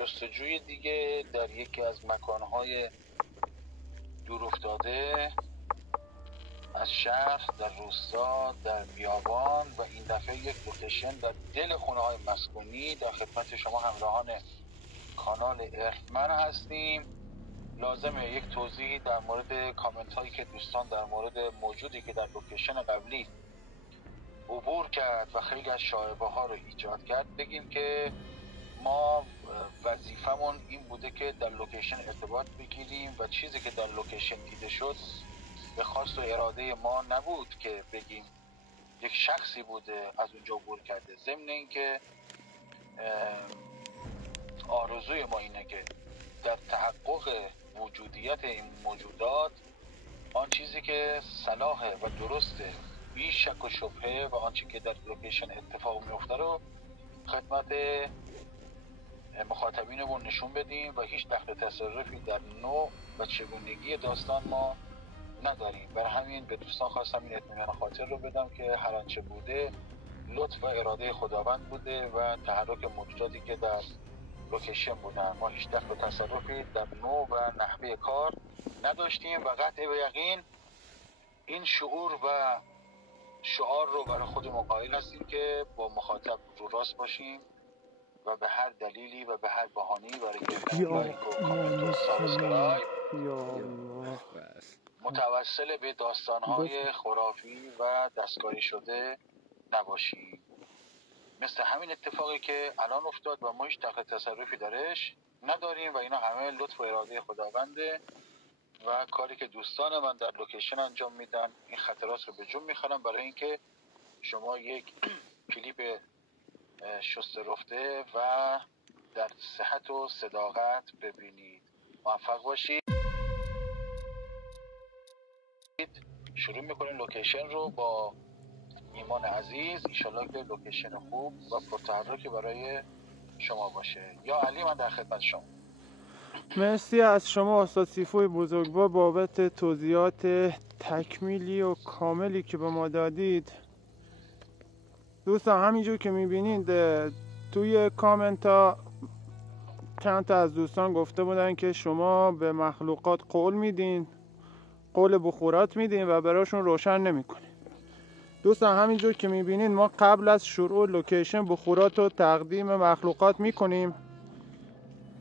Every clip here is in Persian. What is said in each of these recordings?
جستجوی دیگه در یکی از مکانهای دور افتاده از شهر، در روستا، در بیابان و این دفعه یک لوکیشن در دل خونه های مسکونی در خدمت شما همراهان کانال ارثمن هستیم. لازمه یک توضیحی در مورد کامنت هایی که دوستان در مورد موجودی که در لوکیشن قبلی عبور کرد و خیلی از شایبه ها رو ایجاد کرد بگیم که ما وظیفمون این بوده که در لوکیشن ارتباط بگیریم و چیزی که در لوکیشن دیده شد به خواست و اراده ما نبود که بگیم یک شخصی بوده از اونجا عبور کرده. ضمن اینکه آرزوی ما اینه که در تحقق وجودیت این موجودات آن چیزی که صلاحه و درسته بی شک و شبهه و آنچه که در لوکیشن اتفاق میفته رو خدمت مخاطبینمون نشون بدیم و هیچ تحت تصرفی در نوع و چگونگی داستان ما نداریم. برای همین به دوستان خواستم این اطمینان خاطر رو بدم که هر آنچه بوده لطف و اراده خداوند بوده و تحرک موجوداتی که در لوکیشن بودن. ما هیچ دخل و تصرفی در نوع و نحوه کار نداشتیم و قطع به یقین این شعور و شعار رو برای خودمون قائل هستیم که با مخاطب رو راست باشیم و به هر دلیلی و به هر بهانه‌ای برای گرفتن لایک و کامنت و سابسکرایب متوسل به داستان‌های خرافی و دستکاری شده نباشیم. مثل همین اتفاقی که الان افتاد و ما هیچ تحت تصرفی درش نداریم و اینا همه لطف و اراده خداونده و کاری که دوستان من در لوکیشن انجام میدن این خطرات رو به جون میخرم برای اینکه شما یک کلیپ شسته رفته و در صحت و صداقت ببینید. موفق باشید. شروع میکنیم لوکیشن رو با ایمان عزیز. انشالله که لوکیشن خوب و پرتحرکی برای شما باشه. یا علی من در خدمت شما. مرسی از شما استاد سیفوی بزرگوار بابت توضیحات تکمیلی و کاملی که به ما دادید. دوستان همینجور که میبینید توی کامنت ها چند تا از دوستان گفته بودن که شما به مخلوقات قول میدین، قول بخورات میدین و براشون روشن نمیکنین. دوستان همینجور که میبینید ما قبل از شروع لوکیشن بخورات رو تقدیم مخلوقات میکنیم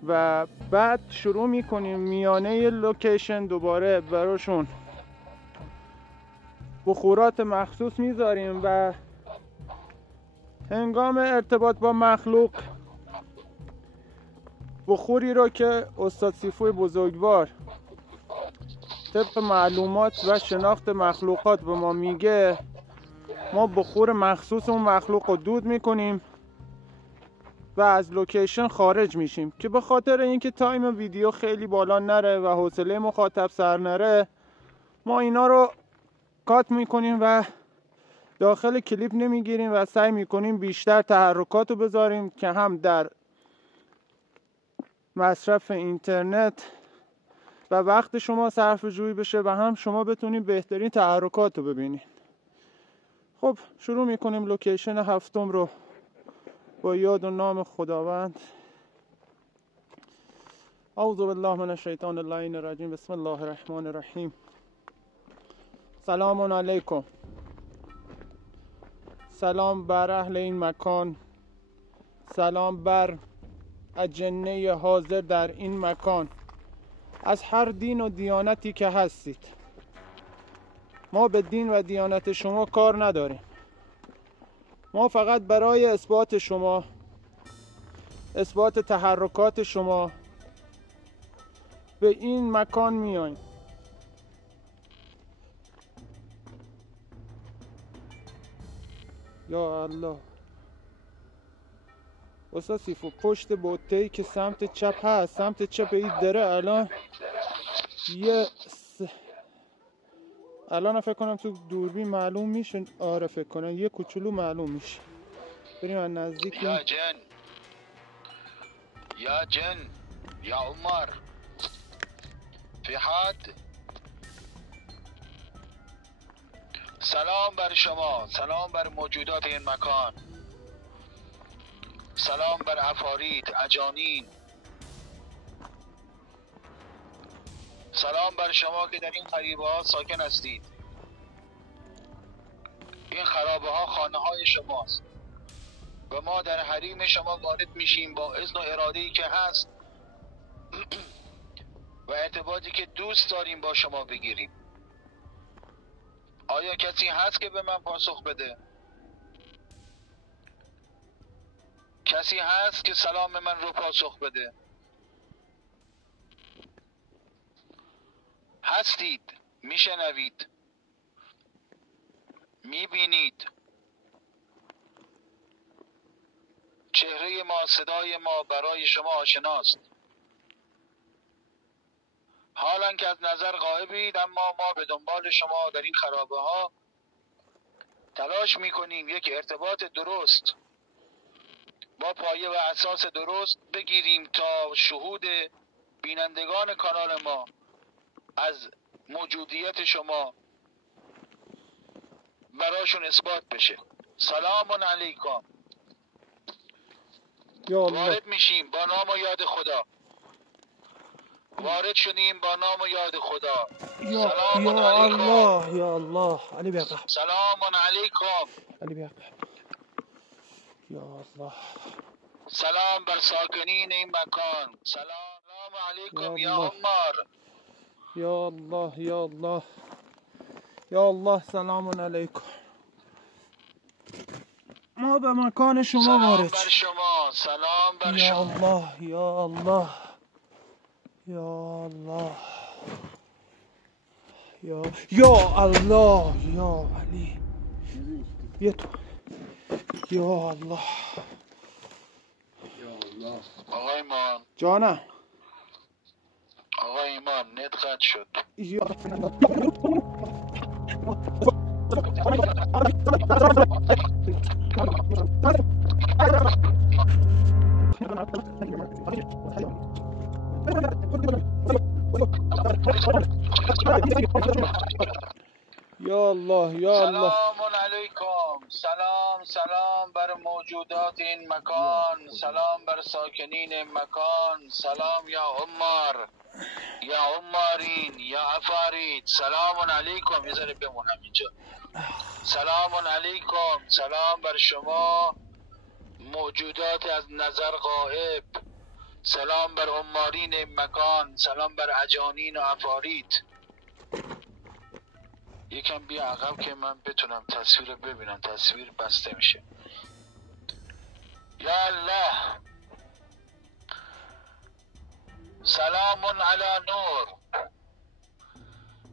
و بعد شروع میکنیم میانه لوکیشن دوباره براشون بخورات مخصوص میذاریم و هنگام ارتباط با مخلوق بخوری رو که استاد سیفوی بزرگوار طبق معلومات و شناخت مخلوقات به ما میگه ما بخور مخصوص اون مخلوق رو دود میکنیم و از لوکیشن خارج میشیم که به خاطر اینکه تایم ویدیو خیلی بالا نره و حوصله مخاطب سر نره ما اینا رو کات میکنیم و داخل کلیپ نمیگیریم و سعی میکنیم بیشتر تحرکات رو بذاریم که هم در مصرف اینترنت و وقت شما صرف جویی بشه و هم شما بتونید بهترین تحرکات رو ببینید. خب شروع میکنیم لوکیشن هفتم رو با یاد و نام خداوند. اعوذ بالله من الشیطان اللعین الرجیم. بسم الله الرحمن الرحیم. سلام علیکم. سلام بر اهل این مکان، سلام بر اجنه حاضر در این مکان از هر دین و دیانتی که هستید. ما به دین و دیانت شما کار نداریم. ما فقط برای اثبات شما، اثبات تحرکات شما به این مکان میاییم. یا الله. استاد سیفو پشت بوته‌ای که سمت چپ هست، سمت چپ این دره الان الان فکر کنم تو دوربین معلوم میشه. آره فکر کنم یه کوچولو معلوم میشه. بریم از نزدیک. یا جن یا جن یا عمر فی حد. سلام بر شما، سلام بر موجودات این مکان، سلام بر عفارید، اجانین سلام بر شما که در این خریبه ها ساکن هستید. این خرابه ها خانه های شماست و ما در حریم شما وارد میشیم با اذن و اراده‌ای که هست و ارتباطی که دوست داریم با شما بگیریم. آیا کسی هست که به من پاسخ بده؟ کسی هست که سلام من رو پاسخ بده؟ هستید، میشنوید، میبینید. چهره ما، صدای ما برای شما آشناست. حالا که از نظر غایبید، اما ما به دنبال شما در این خرابه ها تلاش میکنیم یک ارتباط درست با پایه و اساس درست بگیریم تا شهود بینندگان کانال ما از موجودیت شما براشون اثبات بشه. سلام علیکم. یا الله. وارد میشیم با نام و یاد خدا. وارد شدیم با نام و یاد خدا. سلام علیکم. الله یا الله. علی بیاقه. سلام علیکم. علی بیاقه. یا الله. سلام بر ساکنین این مکان. سلام علیکم یا الله. عمار. یا الله یا الله. یا الله سلام علیکم. ما به مکان شما سلام وارد بر شدیم. شما. سلام بر یا شما. الله یا الله. یا الله. یا الله یا علی. بیا تو. یا الله. آقا ایمان. جانم. آقا ایمان نت قطع شد. یا یا الله یا الله. سلام علیکم. سلام بر موجودات این مکان. سلام بر ساکنین این مکان. سلام یا عمار، یا عمارین، یا عفارید. سلام علیکم. یه ذره بمونم اینجا. سلام علیکم. سلام بر شما موجودات از نظر غائب. سلام بر عمارین این مکان. سلام بر اجانین و عفارید. یکم بیا عقب که من بتونم تصویر ببینم. تصویر بسته میشه. یا الله. سلام علی نور.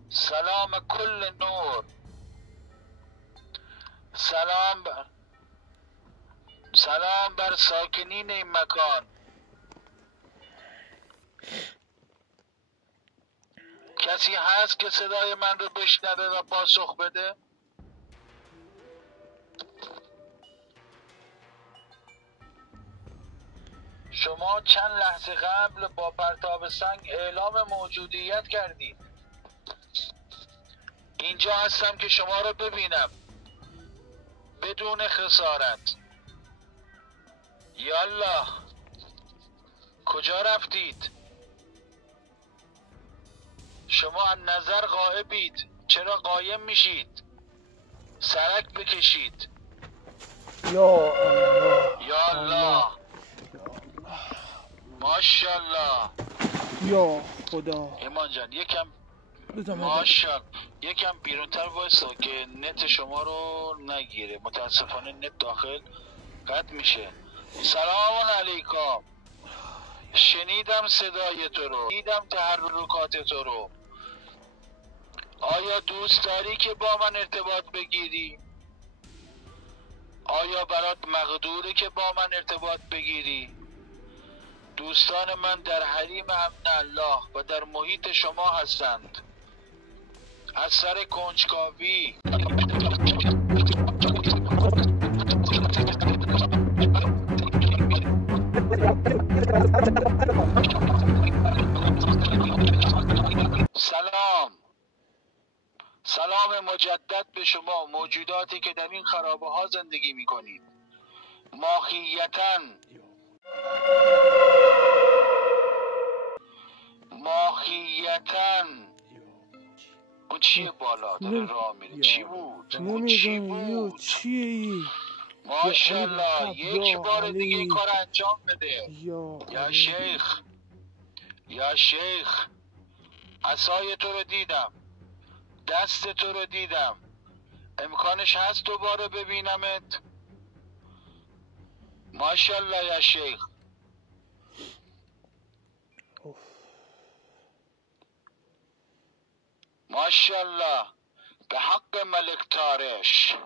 سلام کل نور. سلام بر ساکنین این مکان. کسی هست که صدای من رو بشنوه و پاسخ بده؟ شما چند لحظه قبل با پرتاب سنگ اعلام موجودیت کردید. اینجا هستم که شما رو ببینم بدون خسارت. یالله. کجا رفتید؟ شما از نظر غائبید. چرا قایم میشید؟ سرک بکشید. یا الله یا الله. ماشاءالله. یا خدا. ایمان جان یکم بزن ماشاءالله یکم بیرونتر وایسا که نت شما رو نگیره. متاسفانه نت داخل قطع میشه. سلام علیکم. شنیدم صدای تو رو، دیدم تحرکات تو رو. آیا دوست داری که با من ارتباط بگیری؟ آیا برات مقدوره که با من ارتباط بگیری؟ دوستان من در حریم امن الله و در محیط شما هستند. از سر کنجکاوی سلام مجدد به شما موجوداتی که در این خرابه ها زندگی می کنید. ماهیتاً اون چیه بالا داره راه میره؟ چی بود؟ اون چی بود؟ چیه ای؟ ماشاءالله یک بار دیگه این کار انجام بده. یا شیخ، یا شیخ، عصای تو رو دیدم، دست تو رو دیدم، امکانش هست دوباره ببینمت؟ ماشاءالله یا شیخ. ماشاءالله به حق ملک تارش.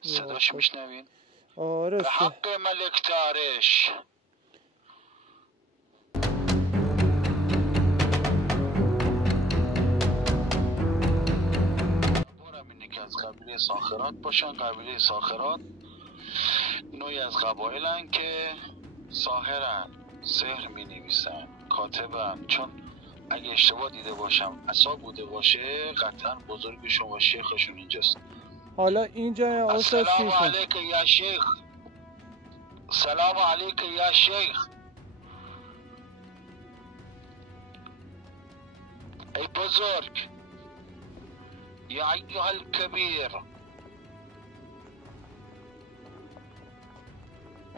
صداش میشنوین؟ آره به حق ملک تارش. دارم اینه که از قبیله ساخرات باشن. قبیله ساخرات نوعی از قبایلن که ساحرن، سحر می نویسن، کاتبن. چون اگه اشتباه دیده باشم عصا بوده باشه قطعا بزرگشون و شیخشون اینجاست. حالا اینجا السلام علیک یا شیخ. سلام علیک یا شیخ. ای بزرگ، یا ایها الکبیر،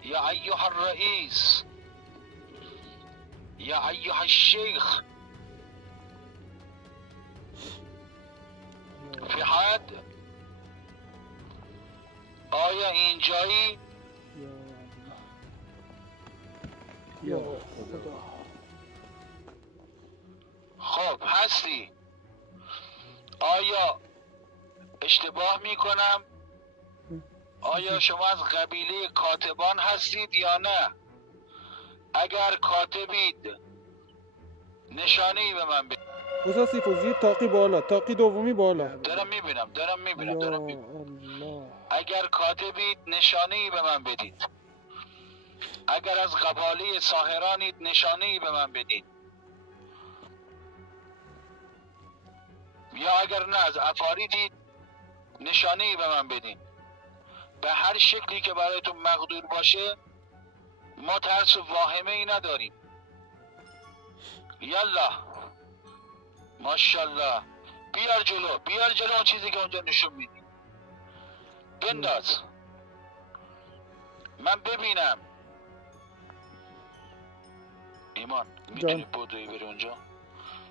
یا ایها الرئیس، یا ایها الشیخ، فی حد؟ آیا اینجایی؟ یا خدا. خب هستی؟ آیا اشتباه میکنم؟ آیا شما از قبیله کاتبان هستید یا نه؟ اگر کاتبید نشانه‌ای به من بدید. استاد سیفوزی تاقی بالا، تاقی دومی بالا. دارم میبینم. الله. اگر کاتبید نشانه‌ای به من بدید. اگر از قباله ساحرانید نشانه‌ای به من بدید. یا اگر نه از عفاریتید نشانه‌ای به من بدید. به هر شکلی که برایتون مقدور باشه، ما ترس و واهمه ای نداریم. یلا ماشاءالله. بیار جلو اون چیزی که اونجا نشون میدی. بنداز من ببینم. ایمان میتونی بدوی بری اونجا؟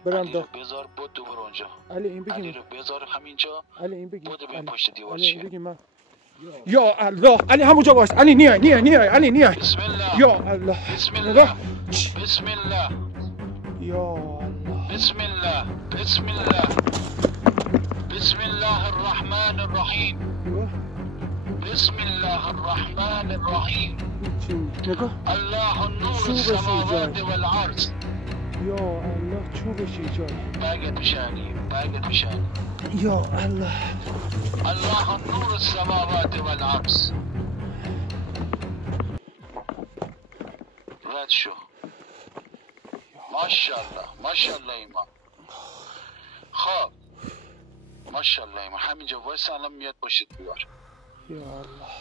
برم علی رو بذار بدو برو اونجا. علی این بگیم. علی رو بذار همینجا. علی این بگیم. بدو بین پشت دیوار علی این چیه. بگیم من. یا الله. علی همونجا باش. علی نیای علی نیای. بسم الله. یا الله. بسم الله. بسم الله. یا الله. بسم الله. بسم الله. بسم الله الرحمن الرحیم. بسم الله الرحمن الرحیم. نگاه. الله نور السماوات والارض. یا الله چوبش ایجاد. برگرد پیشانی. یا الله. الله نور السماوات والارض. رد شو. ماشاءالله ایمان. خب ماشاءالله ایمان. همینجا وایس الان میاد باشید بیار. یا الله.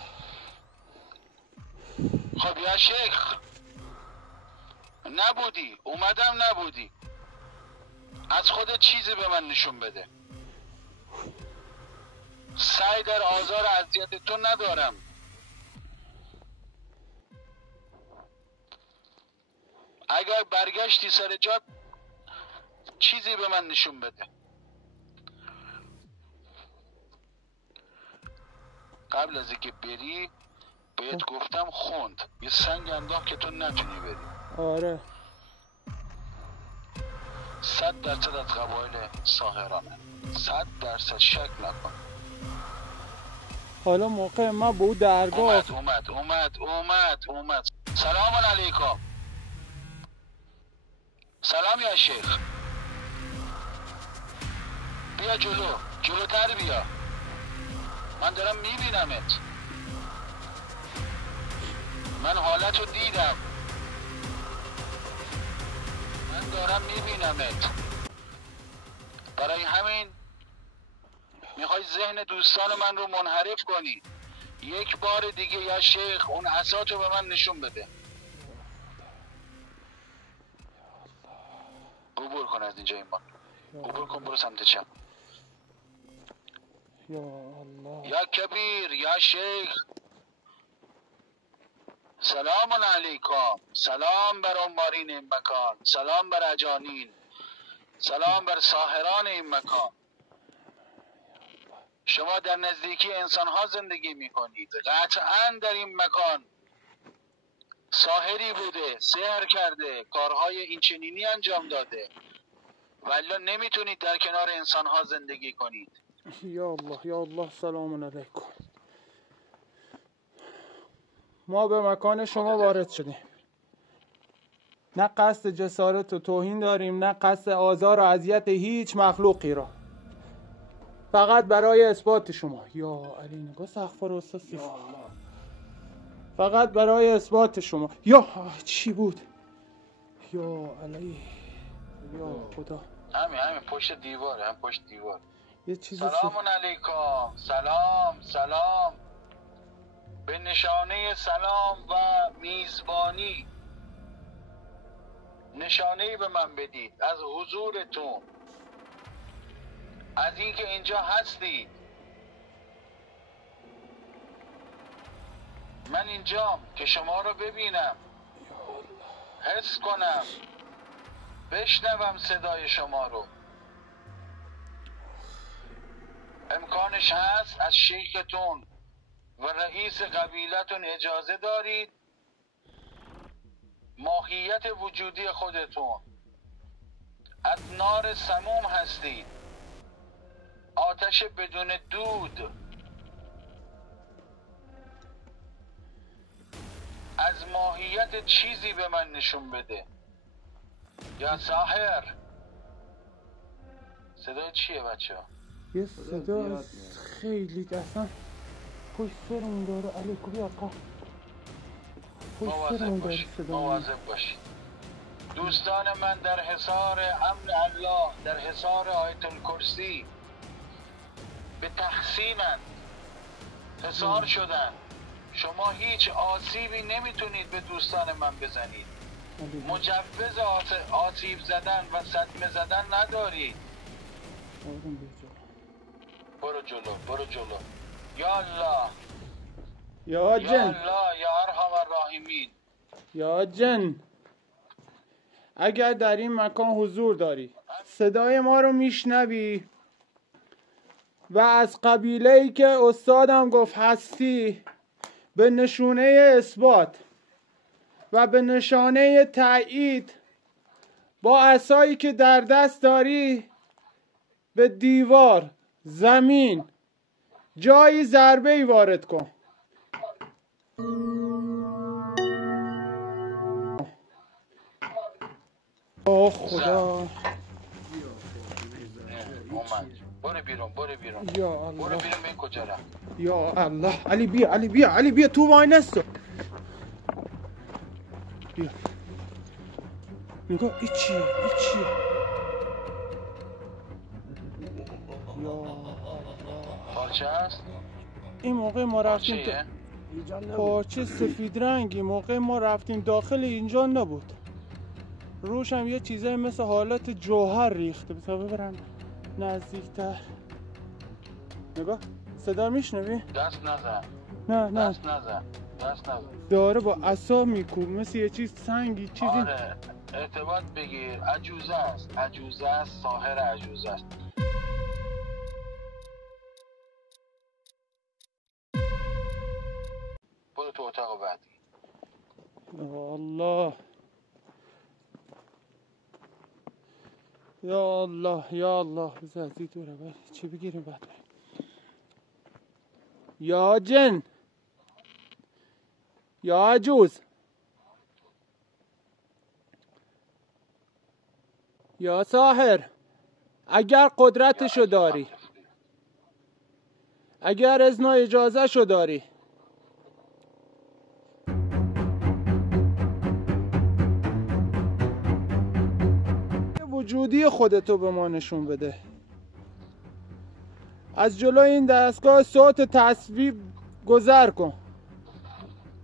خب یا شیخ نبودی، اومدم نبودی. از خودت چیزی به من نشون بده. سعی در آزار اذیتتون ندارم. اگر برگشتی سر جات چیزی به من نشون بده. قبل از اینکه بری بهت گفتم خوند یه سنگ انداخت که تو نتونی بری. آره 100% از قبایل ساحرانه. 100% شک نکن. حالا موقع ما به او درگاه اومد. سلام علیکم. سلام یا شیخ. بیا جلوتر بیا. من دارم میبینمت. من حالتو دیدم. من دارم میبینمت. برای همین میخوای ذهن دوستان من رو منحرف کنی. یک بار دیگه یا شیخ اون عصاتو به من نشون بده. عبور کن از اینجا ایمان. عبور کن برو سمت چپ. یا الله. یا کبیر یا شیخ، سلام علیکم. سلام بر عمارین این مکان، سلام بر اجانین، سلام بر ساحران این مکان. شما در نزدیکی انسان ها زندگی می کنید. قطعا در این مکان ساحری بوده، سحر کرده، کارهای این چنینی انجام داده، ولی نمیتونید در کنار انسان ها زندگی کنید. یا الله یا الله. سلام علیکم. ما به مکان شما وارد شدیم. نه قصد جسارت و توهین داریم، نه قصد آزار و اذیت هیچ مخلوقی را، فقط برای اثبات شما. یا علی نگاه استغفر استاد سیف. فقط برای اثبات شما. یا چی بود؟ یا علی یا خدا. همین پشت دیواره، هم پشت دیوار. یه چیز سلام علیکم. سلام سلام. به نشانه سلام و میزبانی نشانه‌ای به من بدید از حضورتون، از اینکه اینجا هستید. من اینجام که شما رو ببینم، حس کنم، بشنوم صدای شما رو. امکانش هست از شیختون و رئیس قبیلتون اجازه دارید ماهیت وجودی خودتون از نار سموم هستید، آتش بدون دود، از ماهیت چیزی به من نشون بده. یا ساحر. صدای چیه بچه ها؟ یه صدا خیلی اصلا پشت سرمون داره. علیکم یا آقا. مواظب باشید. دوستان من در حصار امن الله، در حصار آیت الکرسی به تحسینن، حصار شدن. شما هیچ آسیبی نمیتونید به دوستان من بزنید. مجوز آسیب زدن و صدمه زدن ندارید. برو جلو. یا الله یا جن، یا الله یا ارحم الراحمین. یا جن، اگر در این مکان حضور داری، صدای ما رو میشنوی و از قبیله‌ای که استادم گفت هستی، به نشونه اثبات و به نشانه تایید با عصایی که در دست داری به دیوار، زمین، جایی ضربه‌ای وارد کن. اوه خدا. برو بیرون. یا الله. برو بیرون. این کجا رفت؟ یا الله. علی بیا تو وای نستو. بیا نگاه ایچی. یا الله. پارچه هست؟ این موقع ما رفتیم پارچه سفید رنگی، موقع ما رفتیم داخل اینجا نبود. روش هم یه چیزایی مثل حالت جوهر ریخته. بذار ببرم نزدیکتر. نگاه صدا میشنوی؟ دست نزن. نه دست نزن. داره با عصا میکوب مثل یه چیز سنگی چیزی. آره ارتباط بگیر. عجوزه است. ساحر عجوزه است. برو تو اتاق بعدی. یا الله. یا الله. بذار از این دوره برای چی بگیریم بعد بریم. یا جن، یا عجوز، یا ساحر، اگر قدرتشو داری، اگر اذن و اجازهشو داری، وجودی خودتو به ما نشون بده. از جلوی این دستگاه صوت تصویب گذر کن.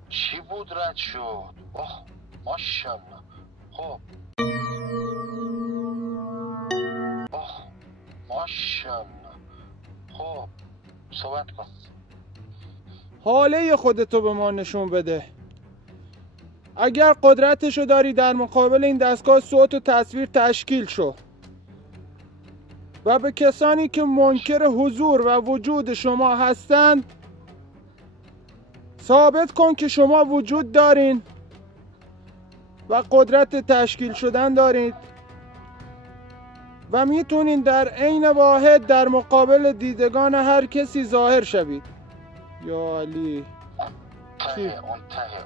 چی بود رد شد؟ اوه ماشاءالله. خب ماشاءالله. خب صحبت کن. حاله خودتو به ما نشون بده. اگر قدرتشو داری در مقابل این دستگاه صوت و تصویر تشکیل شو و به کسانی که منکر حضور و وجود شما هستند ثابت کن که شما وجود دارین و قدرت تشکیل شدن دارید و میتونین در عین واحد در مقابل دیدگان هر کسی ظاهر شوید. یا علی اون ته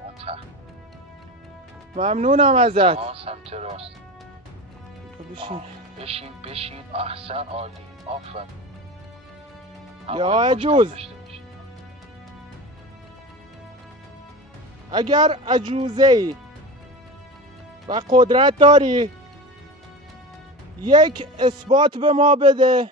ممنونم ازت. سمت راست. بشین احسن، عالی، آفرین. یا عجوز، اگر عجوزه‌ای و قدرت داری یک اثبات به ما بده.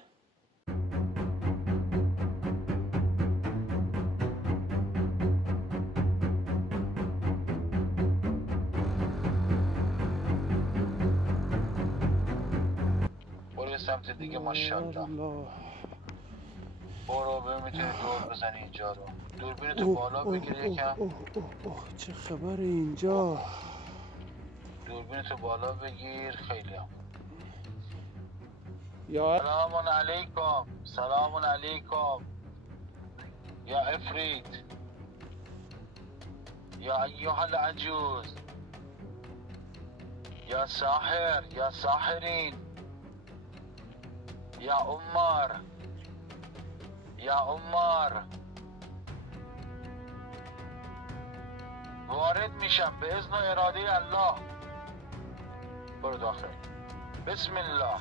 برو سمت دیگه. ماشاءالله. برو میتونی دور بزنی اینجا رو. دوربین تو بالا بگیر یکم. چه خبر اینجا؟ دوربین تو بالا بگیر. خیلی هم. یا سلام علیکم یا افریت یا ایها العجوز یا ساحر یا ساحرین یا عمر وارد میشم به اذن و اراده الله. برو داخل. بسم الله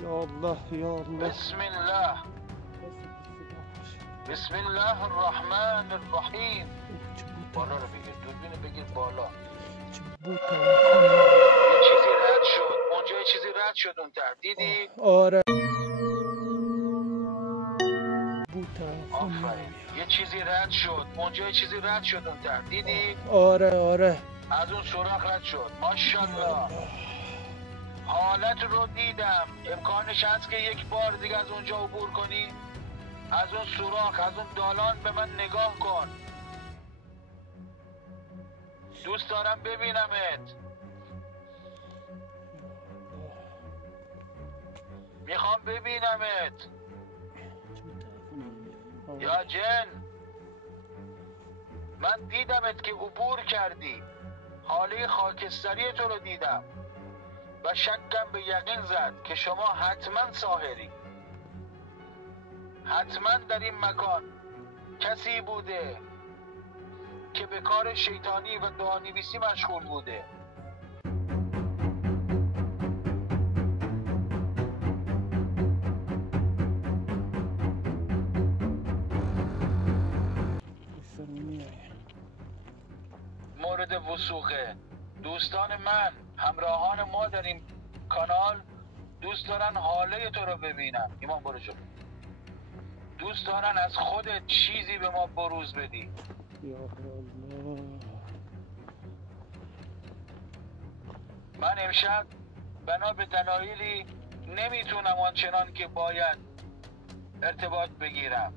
یا الله بسم الله الرحمن الرحیم. بالا رو بگیر، دوربین بگیر بالا. یه چیزی رد شد اونجا، یه چیزی رد شد اون طرف، دیدی؟ آره. آفرین. یه چیزی رد شد اونجا، یه چیزی رد شد اون طرف، دیدی؟ آره. از اون سوراخ رد شد. ماشاءالله. حالت رو دیدم. امکانش هست که یک بار دیگه از اونجا عبور کنی؟ از اون سوراخ، از اون دالان به من نگاه کن. دوست دارم ببینمت. میخوام ببینمت یا جن. من دیدمت که عبور کردی. حاله خاکستری تو رو دیدم و شکم به یقین زد که شما حتما ساحری. حتما در این مکان کسی بوده که به کار شیطانی و دعانویسی مشغول بوده. مورد وثوقه. دوستان من، همراهان ما در این کانال دوست دارن حاله تو رو ببینن. ایمان برو جلو. دوست دارن از خودت چیزی به ما بروز بدی. یا الله. من امشب بنا به دلایلی نمیتونم آنچنان که باید ارتباط بگیرم،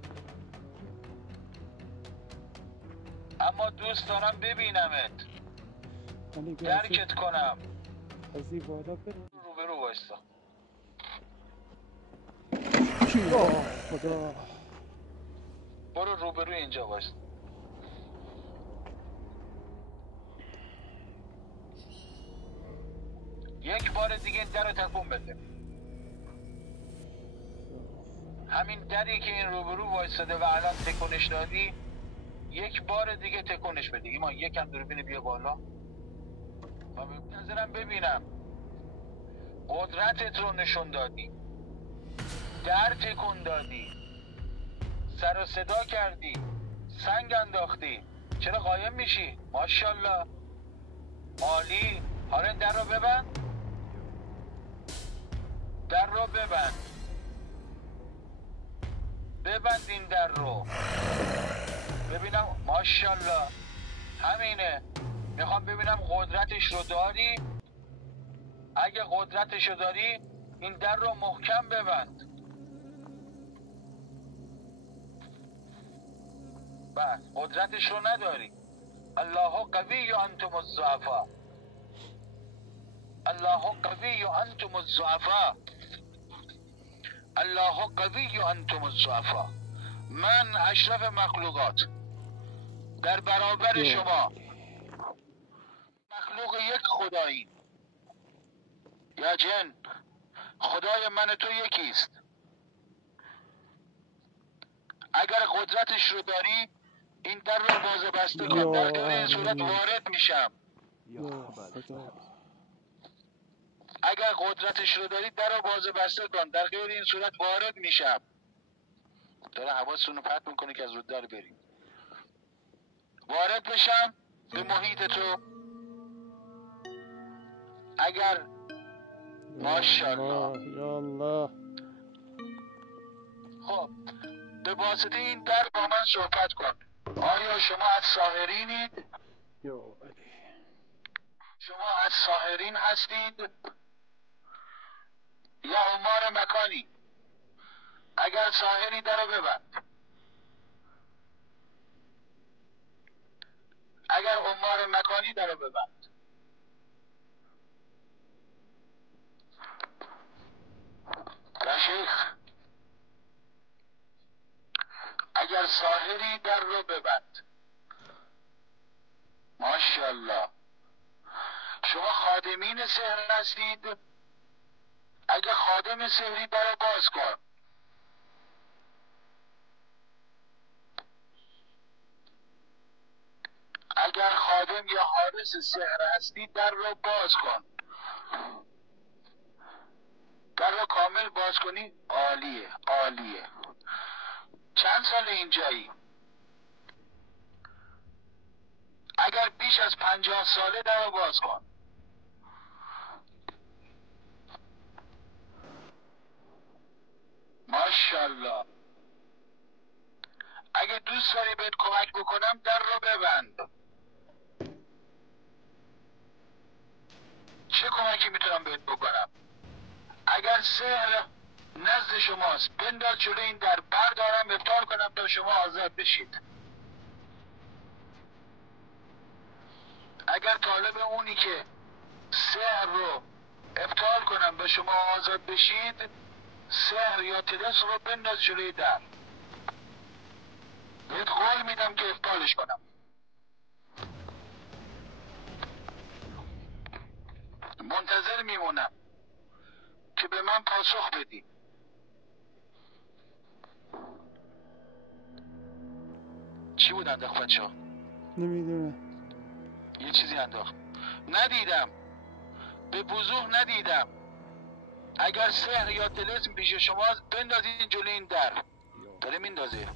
اما دوست دارم ببینمت، درکت کنم. از این بالا روبرو وایستا. خدا. برو روبرو اینجا وایستا. یک بار دیگه این در رو تکون بده. همین دری که این روبرو وایستاده و الان تکونش دادی، یک بار دیگه تکونش بده. ایمان یکم دوربین بیا بالا. من منتظرم ببینم. قدرتت رو نشون دادی، در تکون دادی، سر و صدا کردی، سنگ انداختی. چرا قایم میشی؟ ماشاءالله. عالی. حالا در رو ببند. در رو ببند. ببند این در رو. ببینم. ماشاءالله. همینه. میخوام ببینم قدرتش رو داری. اگه قدرتش رو داری این در رو محکم ببند. بس قدرتش رو نداری. الله قوی و انتم الضعفاء. الله قوی و انتم الضعفاء. الله قوی و انتم الضعفاء. من اشرف مخلوقات در برابر شما مخلوق یک خدایی یا جن، خدای من تو یکیست. اگر قدرتش رو داری این در رو باز بسته کن. در غیر این صورت وارد میشم. اگر قدرتش رو داری در رو باز بسته کن. در غیر این صورت وارد میشم. داره حواستون رو پرت میکنه که از رو در بریم. وارد بشم به محیط تو. اگر ماشاءالله یا الله. خب به واسطه این در با من صحبت کن. آیا شما از ساحرینید؟ شما از ساحرین هستید یا عمار مکانی؟ اگر ساحری در رو ببند. اگر عمار مکانی در رو ببند. یا شیخ اگر ساحری در رو ببند. ماشاءالله. شما خادمین سحر هستید؟ اگر خادم سحری در رو باز کن. اگر خادم یا حارس سحر هستید در رو باز کن. در رو کامل باز کنی. عالیه عالیه. چند سال اینجایی؟ اگر بیش از 50 ساله در رو باز کن. ماشاءالله. اگه دوست داری بهت کمک بکنم در رو ببند. چه کمکی میتونم بهت بکنم؟ اگر سحر نزد شماست بنداز جلوی این در، بردارم ابطال کنم تا شما آزاد بشید. اگر طالب اونی که سحر رو ابطال کنم به شما آزاد بشید، سحر یا طلسم رو بنداز جلوی در. بهت قول میدم که ابطالش کنم. منتظر میمونم که به من پاسخ بدی. چی بود انداخت بچه ها؟ نمیدونه. یه چیزی انداخت. ندیدم، به وضوح ندیدم. اگر سحر یا طلسم پیش شماست بندازین جلوی این در. داره میندازه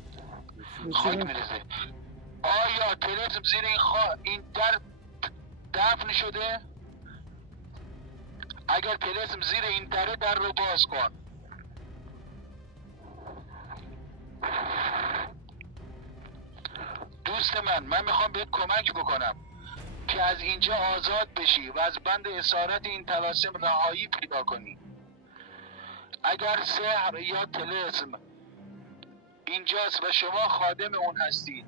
خاک میرزه. آیا طلسم زیر این در دفن شده؟ اگر طلسم زیر این در رو باز کن. دوست من میخوام بهت کمک بکنم که از اینجا آزاد بشی و از بند اسارت این طلاسم رهایی پیدا کنی. اگر سحر یا طلسم اینجاست و شما خادم اون هستید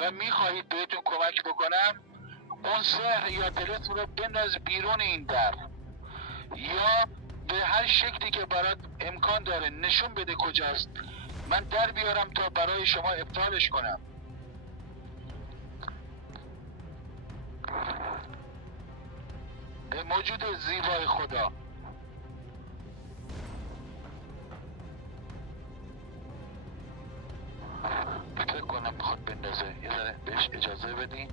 و میخواهید بهتون کمک بکنم، اون سحر یا طلسم رو بنداز بیرون این در، یا به هر شکلی که برات امکان داره نشون بده کجاست، من در بیارم تا برای شما ابطالش کنم. موجود زیبای خدا، فکر کنم میخواد بندازه. یه ذره بهش اجازه بدین.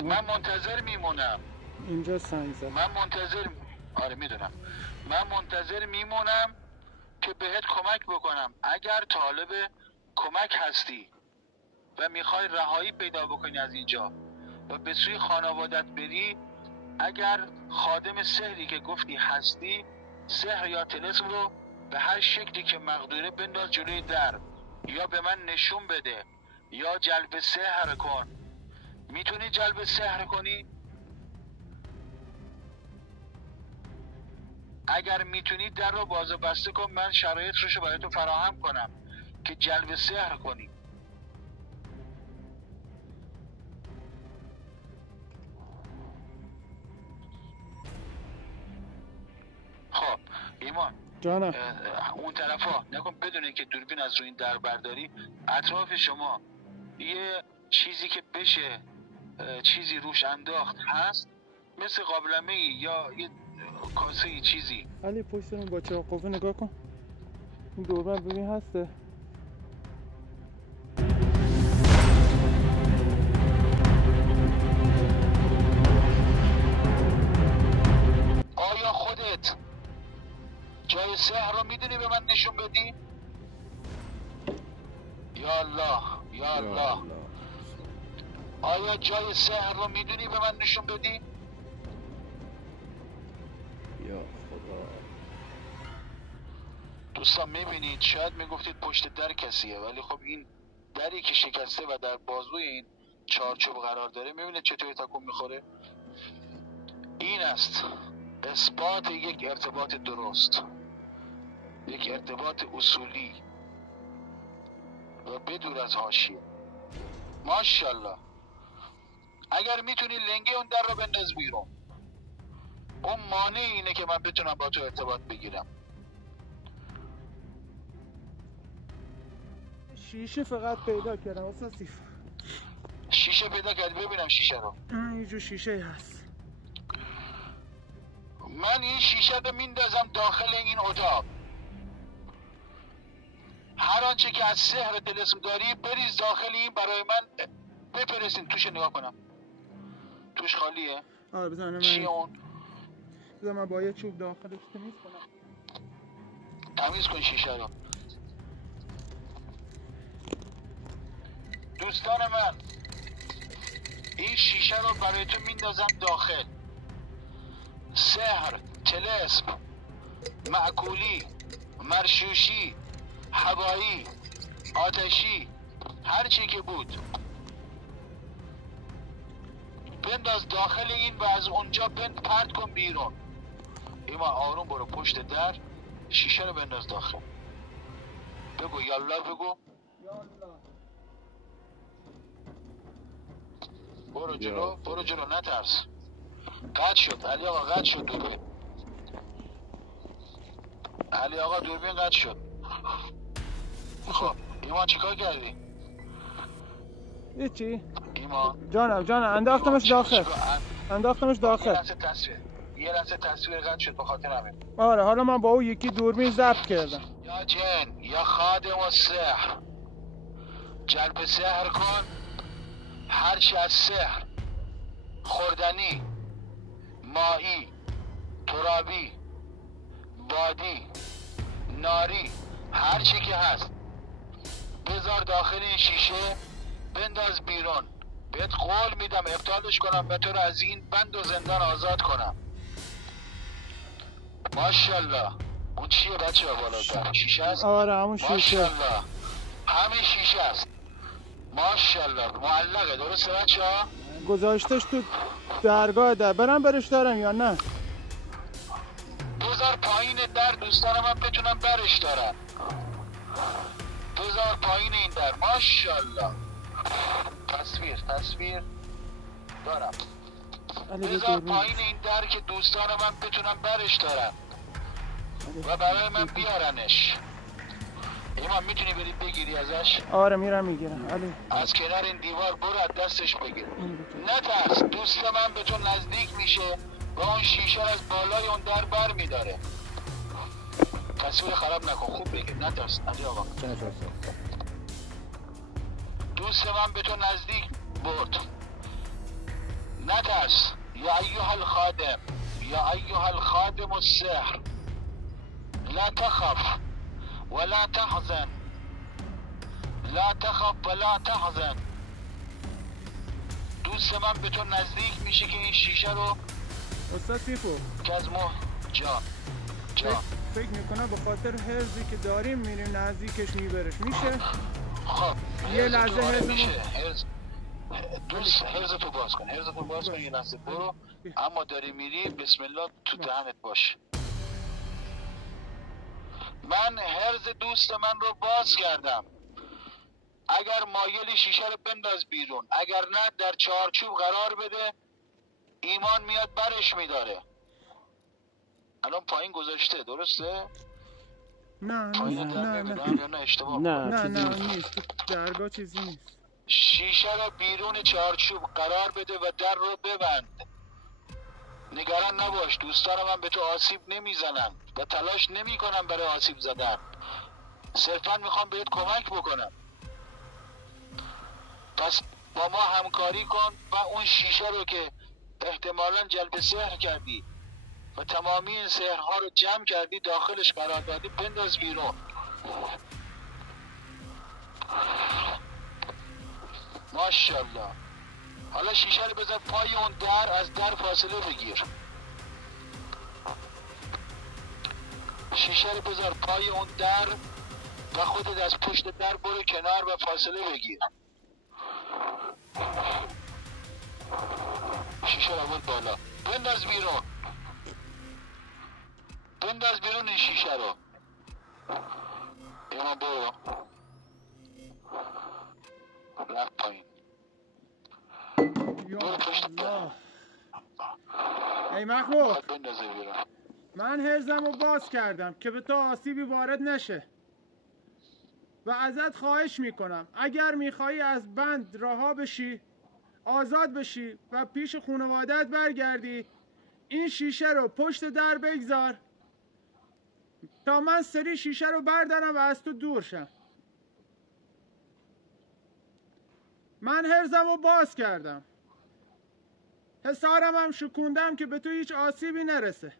من منتظر میمونم. اینجا سنگ زد. آره میدونم. من منتظر میمونم که بهت کمک بکنم. اگر طالب کمک هستی و میخوای رهایی پیدا بکنی از اینجا و به سوی خانوادت بری، اگر خادم سحری که گفتی هستی، سحر یا طلسم رو به هر شکلی که مقدوره بنداز جلوی در، یا به من نشون بده، یا جلب سحر کن. میتونی جلب سحر کنی؟ اگر میتونید در رو باز و بسته کن، من شرایط رو برای تو فراهم کنم که جلب سحر کنی. خب ایمان جانم. اون طرفا نکن بدونه که دوربین از روی این در برداری، اطراف شما یه چیزی که بشه چیزی روش انداخت هست، مثل قابلمه یا یه کاسه چیزی. علی پشت اون با چراغ قوه نگاه کن، این دوربین ببین هسته. آیا خودت جای سحر رو میدونی به من نشون بدی؟ یا الله یا الله، آیا جای سحر رو میدونی به من نشون بدی؟ یا خدا. دوستان میبینید، شاید میگفتید پشت در کسیه، ولی خب این دری که شکسته و در بازوی این چارچوب قرار داره، میبینید چطور تکون میخوره؟ این است اثبات یک ارتباط درست، یک ارتباط اصولی و بدور از حاشیه. ماشاءالله. اگر میتونی لنگه اون در رو بنداز بیرون. اون مانع اینه که من بتونم با تو ارتباط بگیرم. شیشه فقط پیدا کردم استاد سیف. شیشه پیدا کردی؟ ببینم شیشه رو. یه جو شیشه هست. من این شیشه رو میندازم داخل این اتاق. هر آنچه که از سحر طلسم داری بریز داخل این، برای من بفرستین. توش نگاه کنم، توش خالیه. آره بزنم چیه اون؟ بزنم من با یه چوب داخلش تمیز کنم. تمیز کن شیشه رو. دوستان من، این شیشه رو برای تو میندازم داخل. سحر، طلسم، معکولی، مرشوشی، هوایی، آتشی، هر چی که بود بنداز داخل این و از اونجا پرت کن بیرون. ایمان آروم برو پشت در، شیشه رو بنداز داخل. بگو یالله، بگو یالله. برو جلو، برو جلو، نترس. قطع شد علی آقا، قطع شد دوربین. علی آقا دوربین قطع شد. خب ایمان چیکار کردی؟ هیچی؟ ایمان جانم انداختمش داخل. انداختمش داخل. یه لحظه تصویر قطع شد به خاطر همین. آره حالا من با اون یکی دوربین ضبط کردم. یا جن یا خادم السحر، جلب سحر کن. هرچی از سحر، خوردنی، ماهی، ترابی، بادی، ناری، هرچی که هست بذار داخل این شیشه، بنداز بیرون. بهت قول میدم ابطالش کنم و تو رو از این بند و زندان آزاد کنم. ماشاءالله. اون چیه بچه ها بالا؟ شیشه است؟ آره همون شیشه. ماشاءالله همین شیشه است. ماشاءالله معلقه، درسته بچه ها؟ گذاشتش تو درگاه در، برم برش دارم یا نه؟ بذار پایین در، دوستان من بتونم برش دارم. بذار پایین این در. ماشاءالله. تصویر دارم. بذار پایین این در که دوستان من بتونم برش دارم و برای من بیارنش. ایمان میتونی بری بگیری ازش؟ آره میرم میگیرم. علی از کنار این دیوار برو از دستش بگیر. نترس، دوست من به تو نزدیک میشه و اون شیشه از بالای اون در بر میداره. تصویر خراب نکن، خوب بگیر، نترس علی آقا. دوست من به تو نزدیک برد، نترس. یا ایها الخادم، یا ایها الخادم السحر، لا تخف ولا تحزن، لا تخف ولا تحزن. دوست من به تو نزدیک میشه که این شیشه رو استاد سیفو که از جان فکر میکنم به خاطر حرزی که داریم میریم نزدیکش میبرش. میشه؟ خب یه لحظه حرز دوست حرز تو باز کن، یه لحظه برو. اما داری میری بسم الله تو دهنت باش. من هرز دوست من رو باز کردم. اگر مایلی شیشه رو بنداز بیرون، اگر نه در چارچوب قرار بده. ایمان میاد برش میداره. الان پایین گذاشته درسته؟ نه پایین نیست. در نه میبینم یا نه اشتباه؟ نه نیست. تو درگاه چیزی نیست. شیشه رو بیرون چارچوب قرار بده و در رو ببند. نگران نباش، دوستان من به تو آسیب نمیزنن و تلاش نمی کنم برای آسیب زدن. صرفا میخوام بهت کمک بکنم. پس با ما همکاری کن و اون شیشه رو که احتمالاً جلب سحر کردی و تمامی این سحرها رو جمع کردی داخلش قرار دادی بنداز بیرون. ماشاءالله. حالا شیشه رو بذار پای اون در، از در فاصله بگیر. شیشه رو بذار پای اون در و خودت از پشت در برو کنار و فاصله بگیر. شیشه رو بود بالا. بنداز بیرون. بنداز بیرون این شیشه رو. ایمان برو. رفت پایین. برو پشت در. ای مخلوق، بندازه بیرون. من هرزم رو باز کردم که به تو آسیبی وارد نشه و ازت خواهش میکنم اگر میخوایی از بند رها بشی، آزاد بشی و پیش خانوادت برگردی، این شیشه رو پشت در بگذار تا من سری شیشه رو بردارم و از تو دور شم. من هرزم رو باز کردم، حصارم هم شکوندم که به تو هیچ آسیبی نرسه.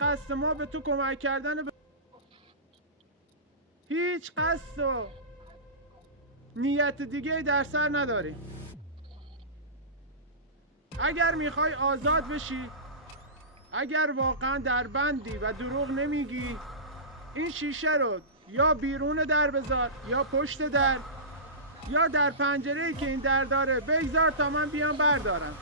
قصد ما به تو کمک کردن هیچ قصد و نیت دیگه در سر نداریم. اگر میخوای آزاد بشی، اگر واقعا در بندی و دروغ نمیگی، این شیشه رو یا بیرون در بذار یا پشت در یا در پنجره‌ای که این در داره بگذار تا من بیام بردارم.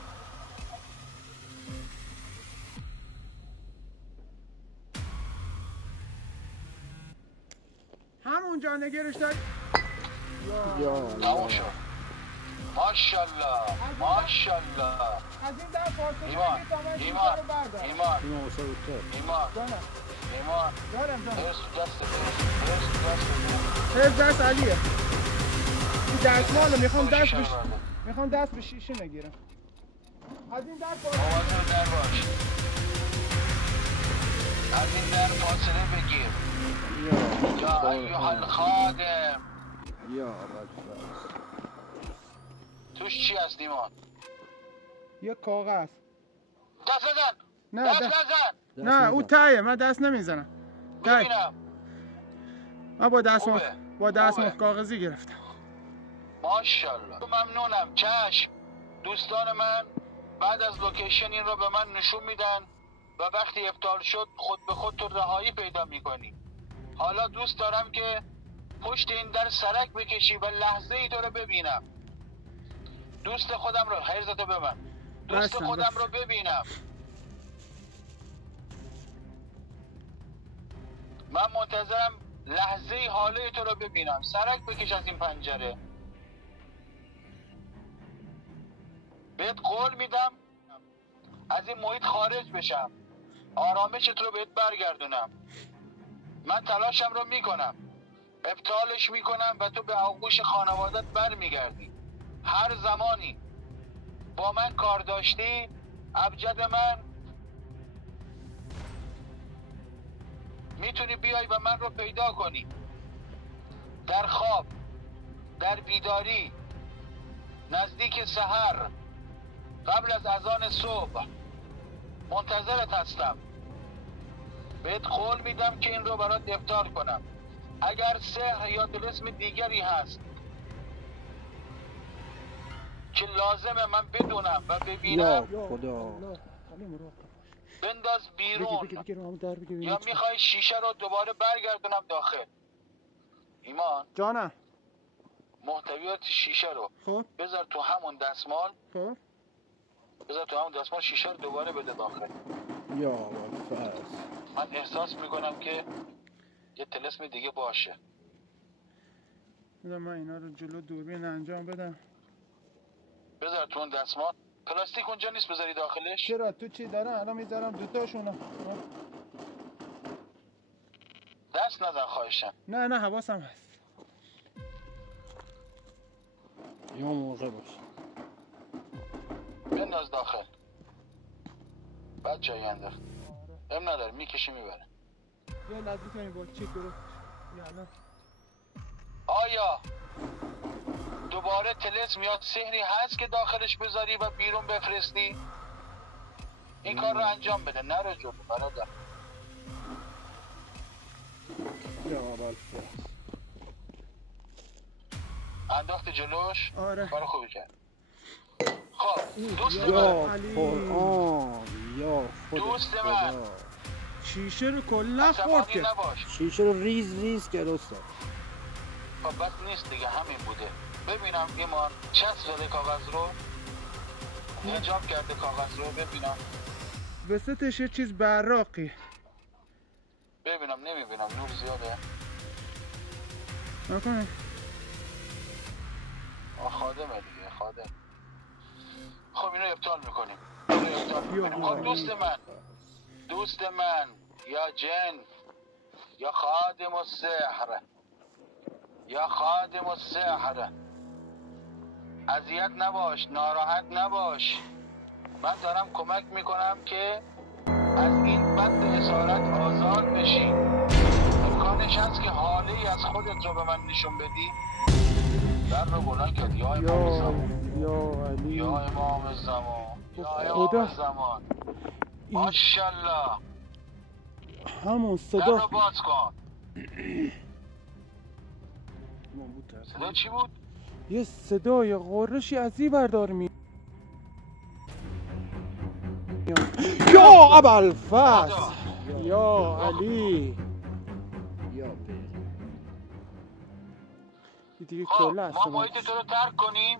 همونجا نگرش دار. تموم شد. ماشاءالله ماشاءالله. از این در فاصله ایمان بگیر تا من شیشه ایمان رو بردارم. ایمان جانم. ایمان جانم. هرس تو دست هرز دست علیه. این دستمالو میخوام دست به شیشه نگیرم. از این در فاصله مواظب در باش. از این در فاصله بگیر. یا ایها الخادم. توش چی هست ایمان؟ یه کاغذ. دست نزن. نه دست نزن. نه او تایه، من دست نمیزنم. ببینم. من با دستمال خوبه. کاغذی گرفتم. ماشاءالله. ممنونم. چشم. دوستان من بعد از لوکیشن این رو به من نشون میدن و وقتی افطار شد خود به خود تو رهایی پیدا میکنی. حالا دوست دارم که پشت این در سرک بکشی و لحظه ای تو رو ببینم. دوست خودم رو حیرزتو ببن. دوست خودم رو ببینم. من منتظرم لحظه ای حاله تو رو ببینم. سرک بکش از این پنجره. بهت قول میدم از این محیط خارج بشم. آرامشت رو بهت برگردونم. من تلاشم رو میکنم. ابطالش میکنم و تو به آغوش خانوادت برمیگردی. هر زمانی با من کار داشتی ابجد من میتونی بیای و من رو پیدا کنی. در خواب، در بیداری، نزدیک سحر، قبل از اذان صبح منتظرت هستم. بهت قول میدم که این رو برات افطار کنم. اگر سحر یا طلسم دیگری هست که لازمه من بدونم و ببینم بنداز بیرون. یا میخوای شیشه رو دوباره برگردونم داخل. ایمان جانم. محتویات شیشه رو خب بذار تو همون دستمال. خب بذار تو همون دستمال شیشه رو دوباره بده داخل. یا والفاس من احساس میکنم که یه طلسم دیگه باشه. بذار من اینا رو جلو دوربین انجام بدم. بذار تو اون دستمال پلاستیک اونجا نیست بذاری داخلش؟ چرا تو چی دارن؟ الان میذارم دوتاشونو. دست نزن خواهشم. نه حواسم هست. یا موقع باش. بنداز داخل. بعد جایی انداخت. ام نداره میکشی میبره. یه لحظه کنیم با چی درست. یالا. آیا دوباره طلسم یا سحری هست که داخلش بذاری و بیرون بفرستی؟ این کار رو انجام بده. نرو جلو برادر. یا اول انداخت جلوش؟ آره. کار خوبی کرد. خب دوست یا من، قرآن یا خود دوست خدا. من، شیشه رو کلا خورد عصبانی که نباش. شیشه رو ریز کرد استاد. خب بس نیست دیگه، همین بوده. ببینم ایمان چسب زده کاغذ رو، حجاب کرده کاغذ رو. ببینم وسطش یه چیز براقی. ببینم نمیبینم، نور زیاده. نکنه خادمه دیگه، خادم. خب اینو ابطال میکنیم. خب دوست من یا جن یا خادم السحر، یا خادم السحر، اذیت نباش، ناراحت نباش. من دارم کمک میکنم که از این بند اسارت آزاد بشی. امکانش هست که حالی از خودت رو به من نشون بدی؟ در رو بلند کرد. یا امام زمان، یا علی، یا امام زمان، یا خدا. امام زمان. ماشالله. همون در صدا. رو باز کن. صدا چی بود؟ یه صدای غرشی از این بردار می یا ابوالفضل، یا علی. دیگه خب کلا ما محیط تو رو ترک کنیم.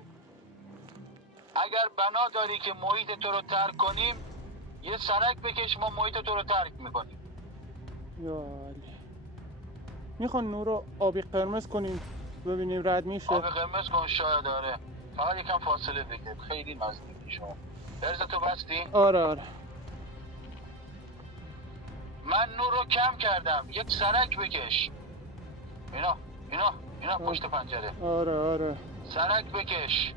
اگر بنا داری که محیط تو رو ترک کنیم، یه سرک بکش، ما محیط تو رو ترک میکنیم. یا علی. میخوان نور رو آبی قرمز کنیم ببینیم رد میشه. آبی قرمز کن. شاید داره. فقط یکم فاصله بگیر، خیلی نزدیکی شما. ارزتو بستی؟ آره. من نور رو کم کردم. یک سرک بکش. اینا پشت پنجره. آره. سرک بکش.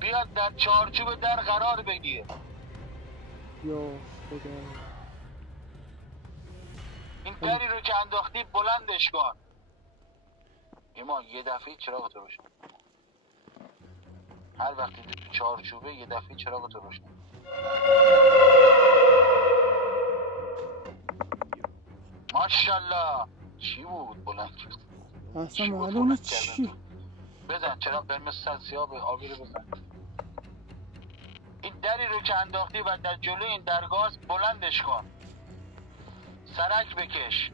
بیاد در چارچوب در قرار بگیر. یا خدا. این دری رو که انداختی بلندش کن. ایمان یه دفعه چراغ تو روشن. هر وقتی تو چارچوبه یه دفعه چراغ تو روشن. ماشالله. چی بود بلند کرد؟ اصلا معلومه چی. بزن چراغ قرمز سیاه آبی رو بزن. این دری رو که انداختی و در جلوی این درگاز بلندش کن. سرک بکش.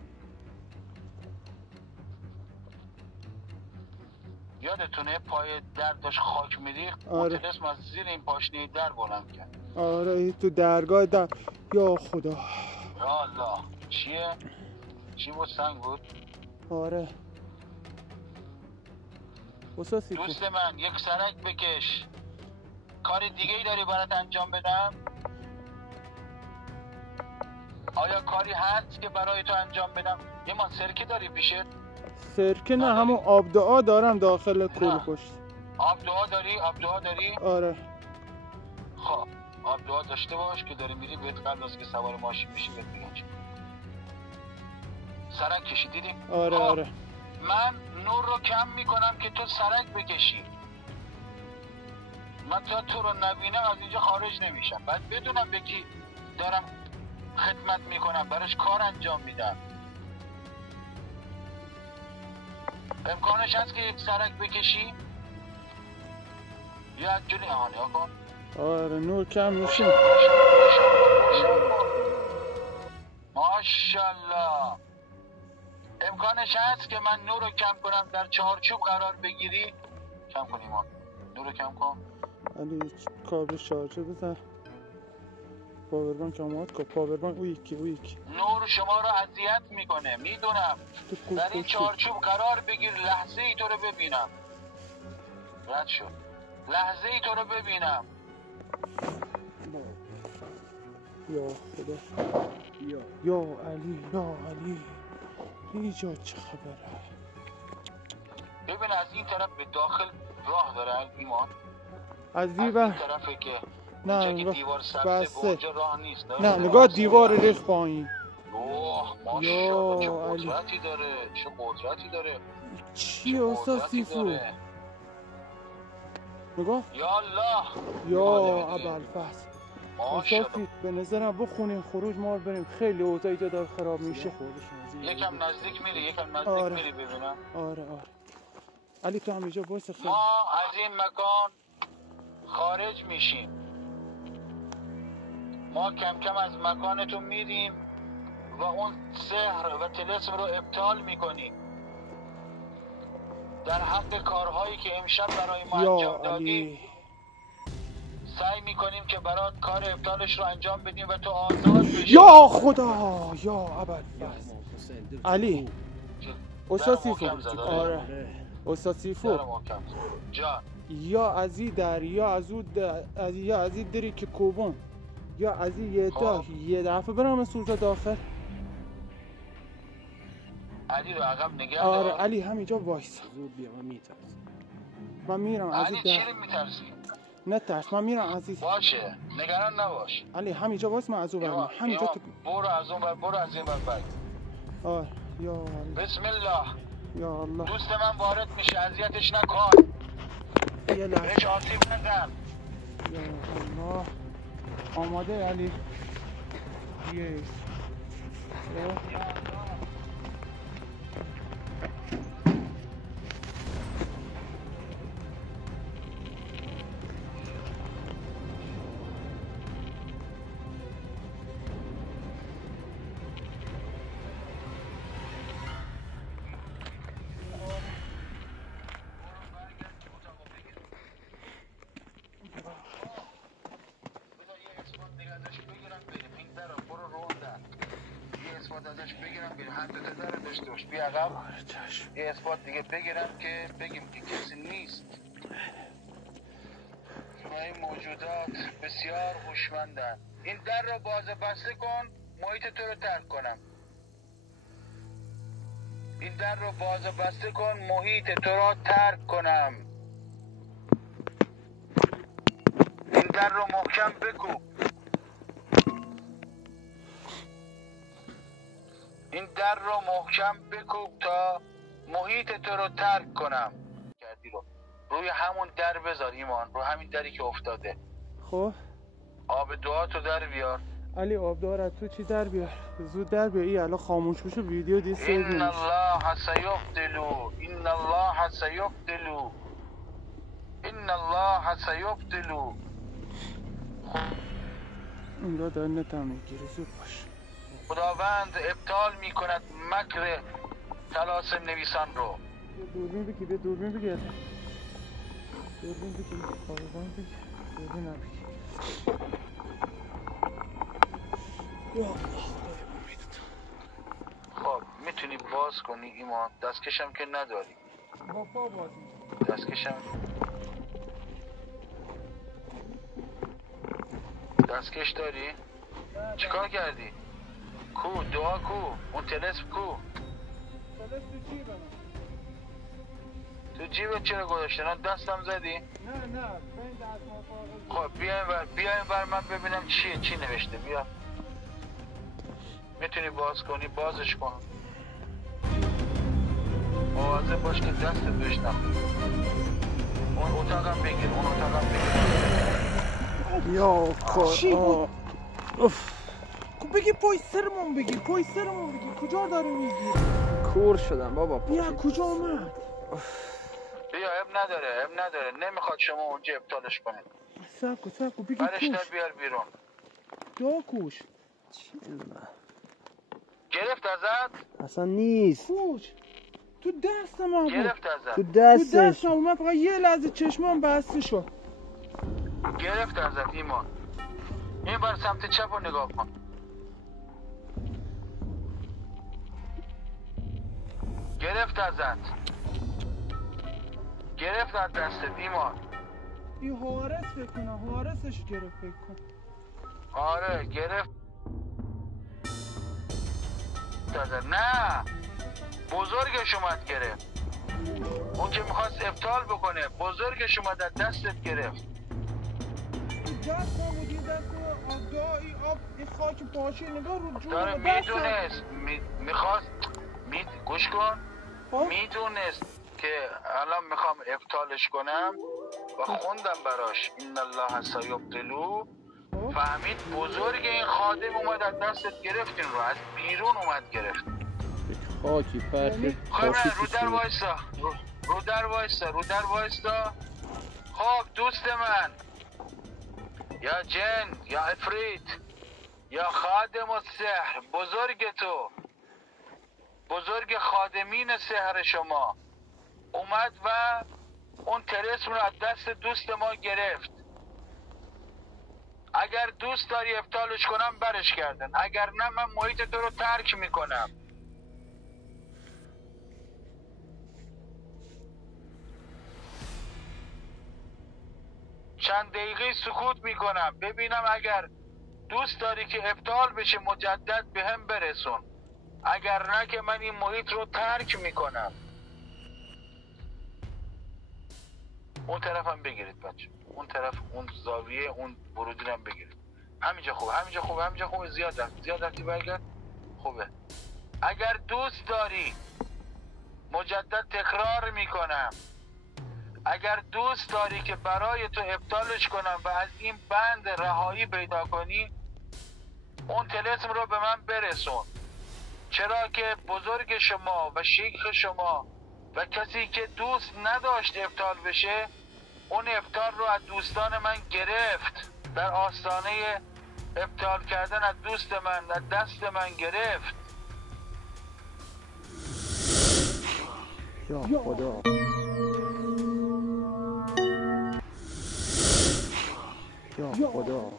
یادتونه پای در داشت خاک میریخت؟ آره. طلسم از زیر این پاشنه در بلند کرد. آره تو درگاه در. یا خدا. یا الله. چیه؟ چی بود؟ سنگ بود؟ آره. دوست من یک سرک بکش. کار دیگه ای داری برات انجام بدم؟ آیا کاری هست که برای تو انجام بدم؟ یه ما سرکه داری پیشت؟ سرکه نه، همون آب دعا دارم داخل کول پشت. آب دعا داری؟ آب دعا داری؟ آره. خب آب دعا داشته باش که داری میری بهت قبل از که سوار ماشین بشی بهت میگم چی. سرک کشی دیدیم؟ آره. خب. آره. من نور رو کم میکنم که تو سرک بکشی. من تا تو رو نبینم از اینجا خارج نمیشم. بعد بدونم به کی دارم خدمت میکنم، براش کار انجام میدم. امکانش هست که یک سرک بکشی؟ یا از جلوی نیا کن. آره نور کم میشه. ماشالله. امکانش هست که من نور رو کم کنم در چارچوب قرار بگیری؟ کم کنیم ما. نور رو کم کن. علی کابل شارژه بزن. پاوربانک جماعت کو پاوربانک او یکی نور شما رو اذیت میکنه میدونم. در این چارچوب قرار بگیر، لحظه ای تو رو ببینم. رد شد. لحظه ای تو رو ببینم. یا خدا یا علی اینجا چه خبره؟ ببین از این طرف به داخل راه داره ایمان. از این طرفه که نه که دیوار سبزه به اونجا راه نیست. نه نگاه دیوار ریخ پایین. اوه ماشاءالله چه قدرتی داره، چه قدرتی داره. چی استاد سیفو؟ نگاه یا الله یا ابوالفضل. استاد به نظرم بخونیم خروج ما بریم، خیلی اوضاع اینجا داره خراب میشه. یکم نزدیک میری میری ببینم. آره علی تو هم اینجا وایس. خیلی ما از این مکان خارج میشیم. ما کم کم از مکانتون میریم و اون سحر و طلسم رو ابطال میکنیم. در حق کارهایی که امشب برای ما انجام دادی سعی میکنیم که برات کار ابطالش رو انجام بدیم و تو آزاد بشی. یا خدا یا ابوالفضل. علی استاد سیفو. آره استاد سیفو جان. یا از این در یا از اون یا از این دری که کوبون یا از این یه دفعه برام سوزا داخل. علی رو عقب نگه دار. آره علی همینجا وایسا. من میرم از این در. علی چی رو میترسی؟ نه ترس، من میرم عزیز. باشه نگران نباش. علی همینجا وایس، من از اون برم همینجا تو. برو از اون برو از این بر. آره یا الله. بسم الله. یا الله. دوست من وارد میشه، اذیتش نکن. یه لحظه بهش آسیب نزن. یا الله. آماده علی؟ یس. ازش بگیرم بیر هر دو تا داره داشته باش. بیا عقب یه اثبات دیگه بگیرم که بگیم که کسی نیست. این موجودات بسیار هوشمندن. این در رو باز بسته کن، محیط تو رو ترک کنم. این در رو باز بسته کن، محیط تو رو ترک کنم. این در رو محکم بکوب. این در رو محکم بکوب تا محیط تو رو ترک کنم. کردی رو روی همون در بذار ایمان، رو همین دری که افتاده. خب آب دعا تو در بیار. علی آب دعا تو چی در بیار؟ زود در بیار. این الان خاموش بشه ویدیو دی سیو نمیشه. ان الله سیبدلو، ان الله سیبدلو، ان الله سیبدلو. اینجا داره نتم میگیره. زود باش. خداوند ابطال میکند مکر طلاسم نویسان رو. دوربین بگی، به دوربین بگی. دوربین بگی، خواهدان بگی، دوربین نبگی. خب میتونی باز کنی ایمان؟ دستکشم که نداری. با پا باز. دستکش داری؟ چیکار کردی؟ کو دعا کو؟ اون طلسم کو؟ طلسم تو جیبم. تو جیبت چرا گذاشتی؟ دستم زدی؟ نه این دست ما. خب بیا اینور من ببینم چیه، چی نوشته. بیا میتونی باز کنی؟ بازش کن. مواظب باش که دستت بشنم. اون اتاقم بگیر. یا چی بود؟ بگی پای سرمون بگی. کجا داری میگی؟ کور شدم بابا. بیا کجا اومد؟ بیا اب نداره. نمیخواد شما اونجا ابطالش کنید. سبکو بگی برش در بیار بیرون. جا کوش. چی میدونم. گرفت ازت؟ اصلا نیست. کوش تو دست ما بود. گرفت ازت؟ تو دستش. من فقط یه لحظه چشمام بسته شد. گرفت ازت ایمان. این بر سمت چپ رو نگاه کن. گرفت ازت، گرفت از دستت ایمان. این حارس فکر کنم، حارسش گرفت فکر کن. آره گرفت ازت. نه بزرگش اومد گرفت. اون که میخواست ابطال بکنه بزرگش اومد از دستت گرفت. دست ما بود، یه دست آبدایی آب این خاک پاشه نگاه رو جون داره میدونست میخواست گوش کن. میدونست که الان میخوام ابطالش کنم و خوندم براش این الله سیبطلو. فهمید بزرگ این خادم اومد از دستت گرفت، این رو از بیرون اومد گرفت. خاکی پرخه خب رو در وایستا، رو در وایستا، رو در وایستا. خب دوست من، یا جن یا عفریت یا خادم السحر، بزرگ تو، بزرگ خادمین سحر شما اومد و اون طلسم رو از دست دوست ما گرفت. اگر دوست داری ابطالش کنم برش کردن، اگر نه من محیط تو رو ترک میکنم. چند دقیقه سکوت میکنم ببینم اگر دوست داری که ابطال بشه مجدد به هم برسون، اگر نه که من این محیط رو ترک میکنم. اون طرف هم بگیرید بچه، اون طرف، اون زاویه، اون ورودی هم بگیرید. همینجا خوبه، همینجا خوبه، همینجا خوبه. زیاد رفتی برگرد. خوبه. اگر دوست داری مجدد تکرار میکنم، اگر دوست داری که برای تو ابطالش کنم و از این بند رهایی پیدا کنی، اون طلسم رو به من برسون. چرا که بزرگ شما و شیخ شما و کسی که دوست نداشت ابطال بشه، اون ابطال رو از دوستان من گرفت. در آستانه ابطال کردن از دوست من، از دست من گرفت. یا خدا، یا خدا.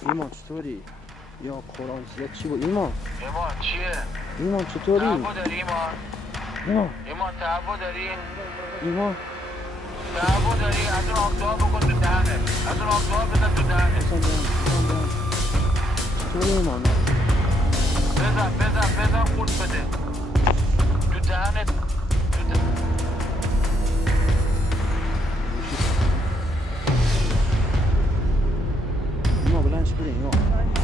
ایمان چطوری؟ یا قرآن زیاد چی بود ایمان؟ ایمان چیه؟ ایمان چطوری؟ تعبو داری ایمان؟ ایمان تعبو داری؟ ایمان تعبو داری؟ از اون آبدوها بکن تو دهنت، از اون آبدوها بزن تو دهنت. چطوری ایمان؟ بزن خورد بده تو دهنت. ایمان بلنش بریم ایمان.